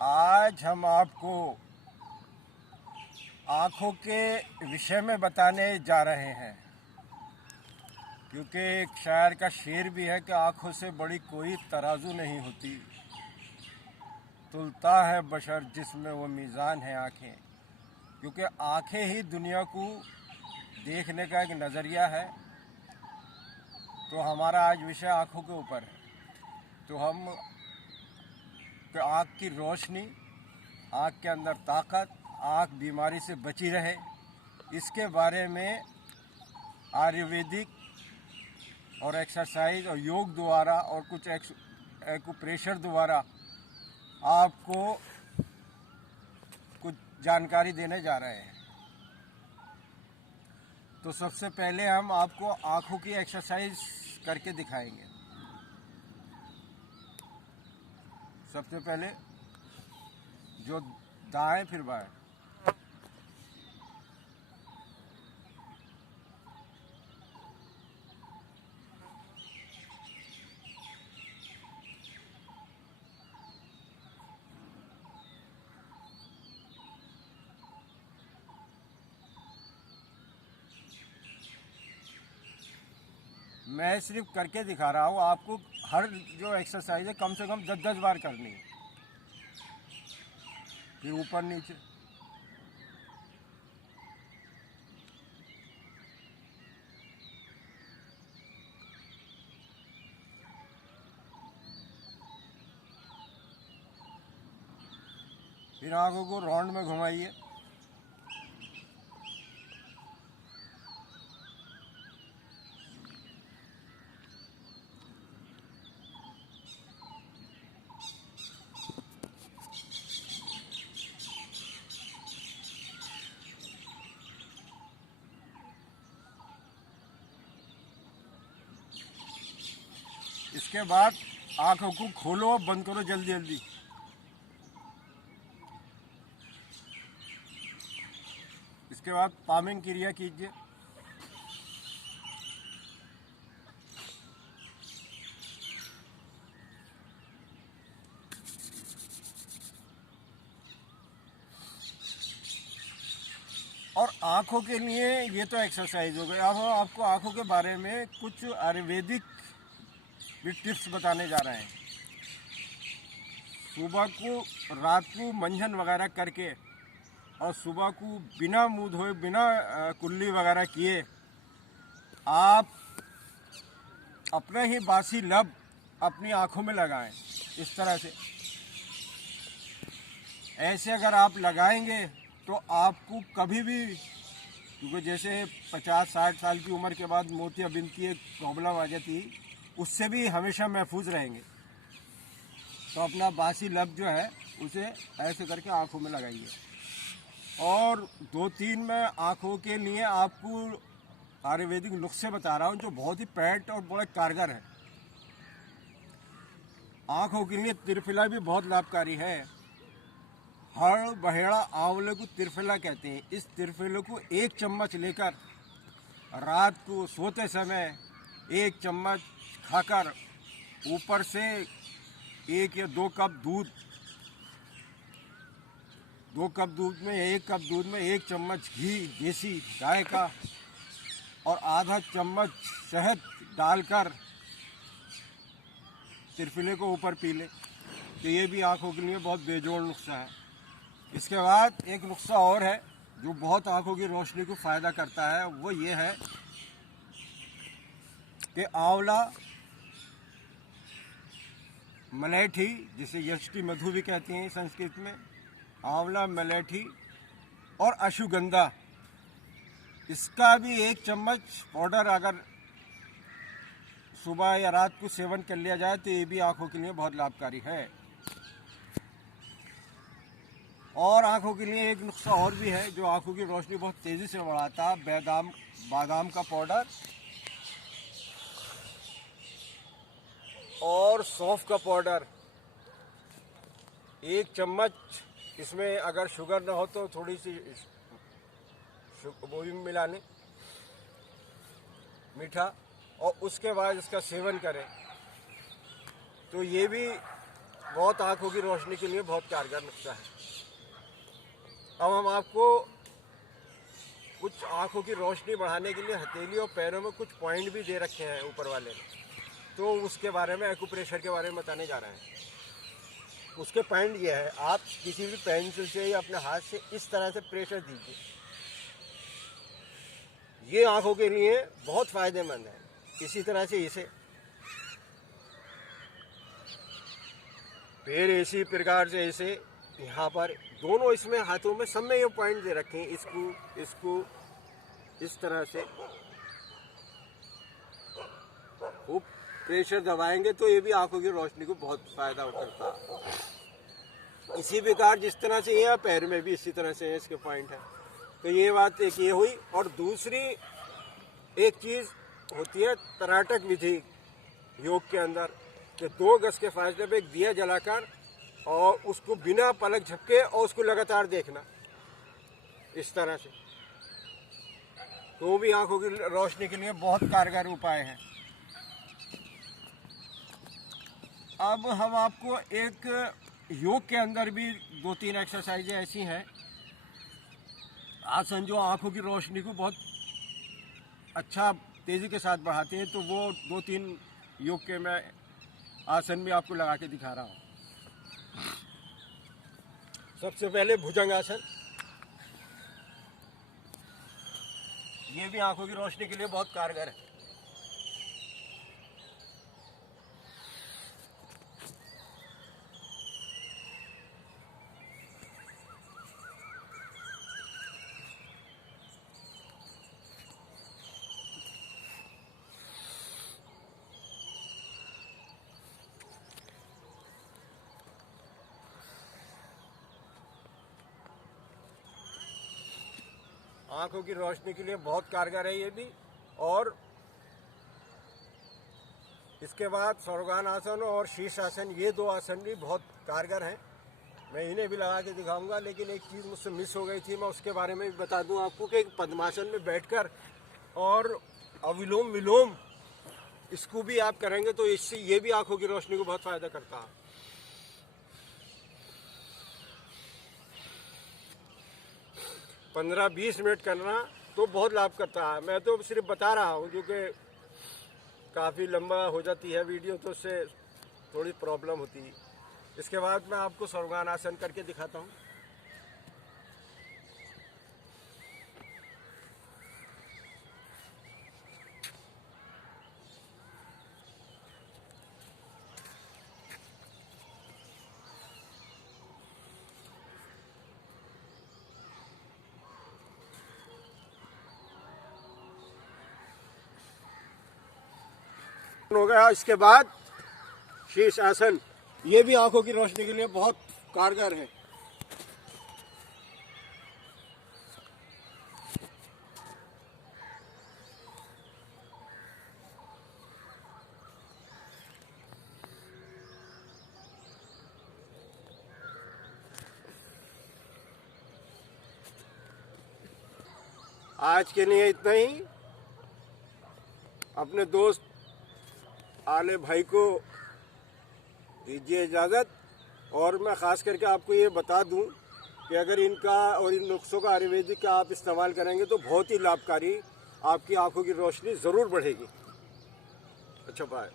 आज हम आपको आँखों के विषय में बताने जा रहे हैं, क्योंकि एक शायर का शेर भी है कि आँखों से बड़ी कोई तराजू नहीं होती, तुलता है बशर जिसमें वो मीज़ान है आँखें। क्योंकि आँखें ही दुनिया को देखने का एक नज़रिया है। तो हमारा आज विषय आँखों के ऊपर है। तो हम आँख की रोशनी, आँख के अंदर ताकत, आँख बीमारी से बची रहे, इसके बारे में आयुर्वेदिक और एक्सरसाइज और योग द्वारा और कुछ एक्यूप्रेशर द्वारा आपको कुछ जानकारी देने जा रहे हैं। तो सबसे पहले हम आपको आँखों की एक्सरसाइज करके दिखाएंगे। सबसे पहले जो दाएं फिर बाएं। मैं सिर्फ करके दिखा रहा हूँ आपको। हर जो एक्सरसाइज है कम से कम 10-10 बार करनी है। फिर ऊपर नीचे, फिर आंखों को राउंड में घुमाइए। इसके बाद आंखों को खोलो और बंद करो जल्दी जल्दी। इसके बाद पामिंग क्रिया कीजिए। और आँखों के लिए ये तो एक्सरसाइज हो गई। अब हम आपको आँखों के बारे में कुछ आयुर्वेदिक भी टिप्स बताने जा रहे हैं। सुबह को, रात को मंजन वगैरह करके और सुबह को बिना मुँह धोए, बिना कुल्ली वगैरह किए आप अपने ही बासी लब अपनी आँखों में लगाएं। इस तरह से ऐसे अगर आप लगाएंगे तो आपको कभी भी, क्योंकि जैसे 50-60 साल की उम्र के बाद मोतियाबिंद की एक प्रॉब्लम आ जाती है, उससे भी हमेशा महफूज रहेंगे। तो अपना बासी लब जो है उसे ऐसे करके आँखों में लगाइए। और 2-3 मैं आँखों के लिए आपको आयुर्वेदिक नुस्खे बता रहा हूँ जो बहुत ही पैट और बड़े कारगर है। आँखों के लिए त्रिफला भी बहुत लाभकारी है। हड़ बहेड़ा आंवले को त्रिफला कहते हैं। इस त्रिफले को 1 चम्मच लेकर रात को सोते समय 1 चम्मच खाकर ऊपर से 1 या 2 कप दूध, 2 कप दूध में 1 कप दूध में 1 चम्मच घी देसी गाय का और आधा चम्मच शहद डालकर त्रिफले को ऊपर पी ले, तो ये भी आँखों के लिए बहुत बेजोड़ नुस्खा है। इसके बाद एक नुस्खा और है जो बहुत आँखों की रोशनी को फ़ायदा करता है। वो ये है कि आंवला, मलेठी, जिसे यष्टि मधु भी कहते हैं संस्कृत में, आंवला, मलेठी और अश्वगंधा, इसका भी 1 चम्मच पाउडर अगर सुबह या रात को सेवन कर लिया जाए तो ये भी आँखों के लिए बहुत लाभकारी है। और आँखों के लिए एक नुस्खा और भी है जो आँखों की रोशनी बहुत तेज़ी से बढ़ाता है। बादाम का पाउडर और सौंफ का पाउडर 1 चम्मच। इसमें अगर शुगर ना हो तो थोड़ी सी वो भी मिला लें, मीठा, और उसके बाद इसका सेवन करें तो ये भी बहुत आँखों की रोशनी के लिए बहुत कारगर नुस्खा है। अब हम आपको कुछ आँखों की रोशनी बढ़ाने के लिए हथेली और पैरों में कुछ पॉइंट भी दे रखे हैं ऊपर वाले ने, तो उसके बारे में, एक्यूप्रेशर के बारे में बताने जा रहे हैं। उसके पॉइंट ये है, आप किसी भी पेंसिल से या अपने हाथ से इस तरह से प्रेशर दीजिए, ये आँखों के लिए बहुत फ़ायदेमंद है। इसी तरह से इसे फिर इसी प्रकार से इसे यहाँ पर दोनों इसमें हाथों में सब में ये पॉइंट दे रखे हैं। इसको इस तरह से खूब प्रेशर दबाएंगे तो ये भी आंखों की रोशनी को बहुत फायदा करता है। इसी प्रकार जिस तरह से ये पैर में भी इसी तरह से इसके पॉइंट है। तो ये बात एक ये हुई। और दूसरी एक चीज़ होती है तराटक विधि योग के अंदर, कि 2 गज के फासले पे एक दिया जलाकर और उसको बिना पलक झपके और उसको लगातार देखना इस तरह से, तो भी आंखों की रोशनी के लिए बहुत कारगर उपाय है। अब हम आपको एक योग के अंदर भी 2-3 एक्सरसाइजें ऐसी हैं, आसन जो आंखों की रोशनी को बहुत अच्छा तेज़ी के साथ बढ़ाते हैं, तो वो 2-3 योग के मैं आसन भी आपको लगा के दिखा रहा हूँ। सबसे पहले भुजंगासन, ये भी आंखों की रोशनी के लिए बहुत कारगर है। आंखों की रोशनी के लिए बहुत कारगर है ये भी। और इसके बाद सर्वांग आसन और शीर्ष आसन, ये 2 आसन भी बहुत कारगर हैं। मैं इन्हें भी लगा के दिखाऊंगा, लेकिन एक चीज़ मुझसे मिस हो गई थी, मैं उसके बारे में भी बता दूं आपको कि पद्मासन में बैठकर और अविलोम विलोम इसको भी आप करेंगे तो इससे ये भी आंखों की रोशनी को बहुत फ़ायदा करता है। 15-20 मिनट करना तो बहुत लाभ करता है। मैं तो सिर्फ बता रहा हूँ, क्योंकि काफ़ी लंबा हो जाती है वीडियो तो उससे थोड़ी प्रॉब्लम होती है। इसके बाद मैं आपको सर्वांग आसन करके दिखाता हूँ। हो गया। इसके बाद शीर्ष आसन, ये भी आंखों की रोशनी के लिए बहुत कारगर है। आज के लिए इतना ही। अपने दोस्त आले भाई को दीजिए इजाज़त। और मैं ख़ास करके आपको ये बता दूं कि अगर इनका और इन नुस्खों का आयुर्वेदिक का आप इस्तेमाल करेंगे तो बहुत ही लाभकारी, आपकी आंखों की रोशनी ज़रूर बढ़ेगी। अच्छा, बाय।